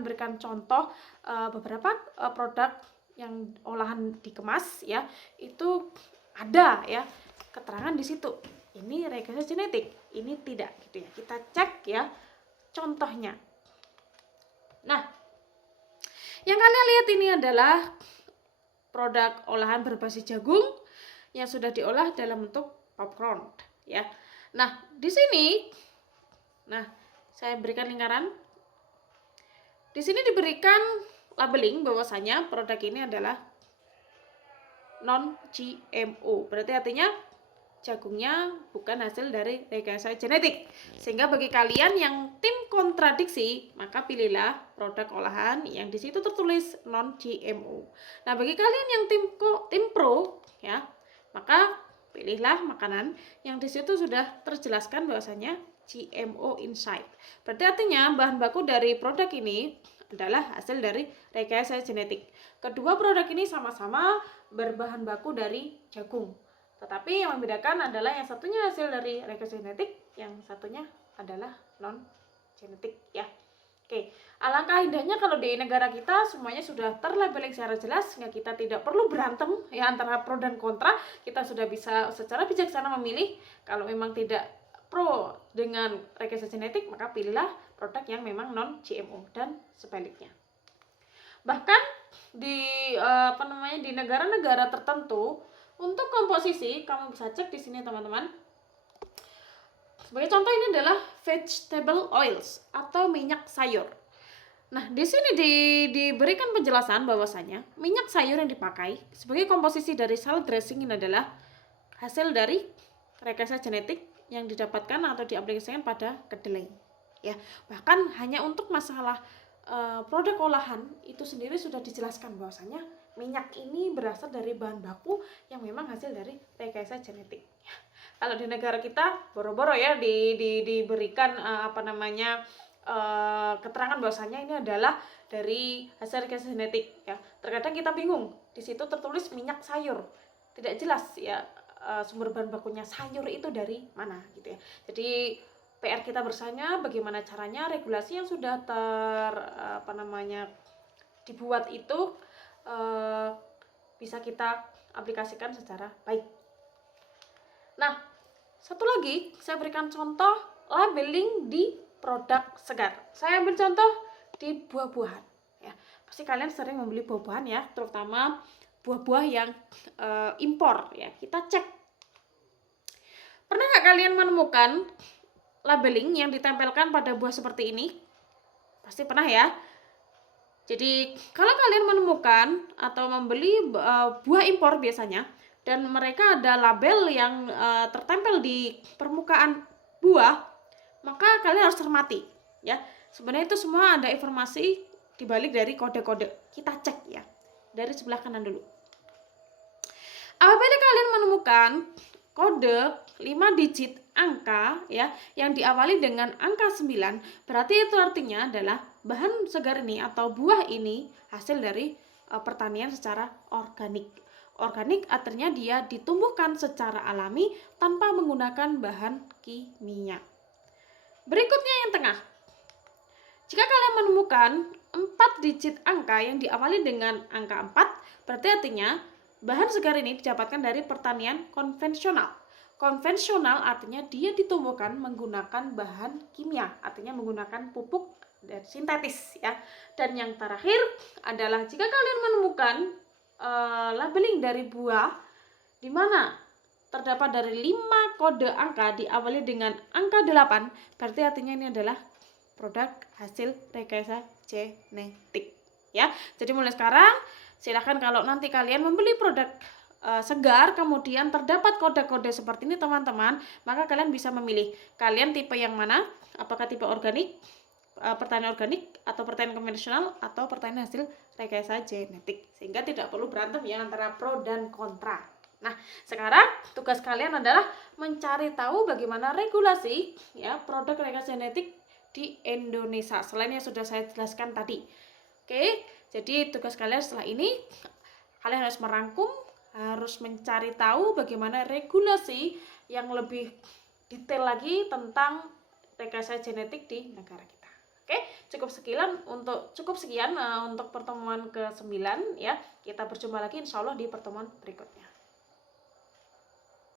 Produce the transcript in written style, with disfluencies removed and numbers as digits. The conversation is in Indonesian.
akan berikan contoh beberapa produk yang olahan dikemas ya, itu ada ya keterangan di situ. Ini rekayasa genetik, ini tidak gitu ya. Kita cek ya contohnya. Nah, yang kalian lihat ini adalah produk olahan berbasis jagung yang sudah diolah dalam bentuk popcorn ya. Nah, di sini saya berikan lingkaran. Di sini diberikan labeling bahwasanya produk ini adalah non GMO. Berarti artinya jagungnya bukan hasil dari rekayasa genetik. Sehingga bagi kalian yang tim kontradiksi, maka pilihlah produk olahan yang di situ tertulis non GMO. Nah, bagi kalian yang tim pro ya, maka pilihlah makanan yang di situ sudah terjelaskan bahwasanya GMO inside. Berarti artinya bahan baku dari produk ini adalah hasil dari rekayasa genetik. Kedua produk ini sama-sama berbahan baku dari jagung. Tetapi yang membedakan adalah yang satunya hasil dari rekayasa genetik, yang satunya adalah non genetik ya. Oke, alangkah indahnya kalau di negara kita semuanya sudah terlabeling secara jelas, sehingga kita tidak perlu berantem ya antara pro dan kontra. Kita sudah bisa secara bijaksana memilih. Kalau memang tidak pro dengan rekayasa genetik, maka pilihlah produk yang memang non GMO dan sebaliknya. Bahkan di di negara-negara tertentu untuk komposisi kamu bisa cek di sini teman-teman. Sebagai contoh ini adalah vegetable oils atau minyak sayur. Nah, di sini diberikan penjelasan bahwasanya minyak sayur yang dipakai sebagai komposisi dari salad dressing ini adalah hasil dari rekayasa genetik yang didapatkan atau diaplikasikan pada kedelai. Ya, bahkan hanya untuk masalah produk olahan itu sendiri sudah dijelaskan bahwasanya minyak ini berasal dari bahan baku yang memang hasil dari rekayasa genetik. Kalau di negara kita boro-boro ya diberikan keterangan bahwasanya ini adalah dari hasil rekayasa genetik ya. Terkadang kita bingung, di situ tertulis minyak sayur, tidak jelas ya sumber bahan bakunya sayur itu dari mana gitu ya. Jadi PR kita bersama bagaimana caranya regulasi yang sudah dibuat itu bisa kita aplikasikan secara baik. Nah, satu lagi saya berikan contoh labeling di produk segar. Saya ambil contoh di buah-buahan ya. Pasti kalian sering membeli buah-buahan ya, terutama buah-buah yang impor ya. Kita cek. Pernah nggak kalian menemukan labeling yang ditempelkan pada buah seperti ini? Pasti pernah ya. Jadi kalau kalian menemukan atau membeli buah impor biasanya dan mereka ada label yang tertempel di permukaan buah, maka kalian harus cermati ya. Sebenarnya itu semua ada informasi dibalik dari kode-kode. Kita cek ya dari sebelah kanan dulu. Apabila kalian menemukan kode 5 digit angka ya yang diawali dengan angka 9, berarti itu artinya adalah bahan segar ini atau buah ini hasil dari pertanian secara organik. Organik artinya dia ditumbuhkan secara alami tanpa menggunakan bahan kimia. Berikutnya yang tengah. Jika kalian menemukan 4 digit angka yang diawali dengan angka 4, berarti artinya bahan segar ini didapatkan dari pertanian konvensional. Konvensional artinya dia ditumbuhkan menggunakan bahan kimia, artinya menggunakan pupuk dan sintetis ya. Dan yang terakhir adalah jika kalian menemukan labeling dari buah di mana terdapat dari 5 kode angka diawali dengan angka 8, berarti artinya ini adalah produk hasil rekayasa genetik ya. Jadi mulai sekarang silahkan kalau nanti kalian membeli produk segar kemudian terdapat kode-kode seperti ini teman-teman, maka kalian bisa memilih kalian tipe yang mana, apakah tipe organik, pertanian organik atau pertanian konvensional atau pertanian hasil rekayasa genetik, sehingga tidak perlu berantem ya antara pro dan kontra. Nah, sekarang tugas kalian adalah mencari tahu bagaimana regulasi ya produk rekayasa genetik di Indonesia selain yang sudah saya jelaskan tadi. Oke, jadi tugas kalian setelah ini kalian harus merangkum, harus mencari tahu bagaimana regulasi yang lebih detail lagi tentang rekayasa genetik di negara kita. Oke, cukup sekian untuk pertemuan ke-9 ya. Kita berjumpa lagi insya Allah di pertemuan berikutnya.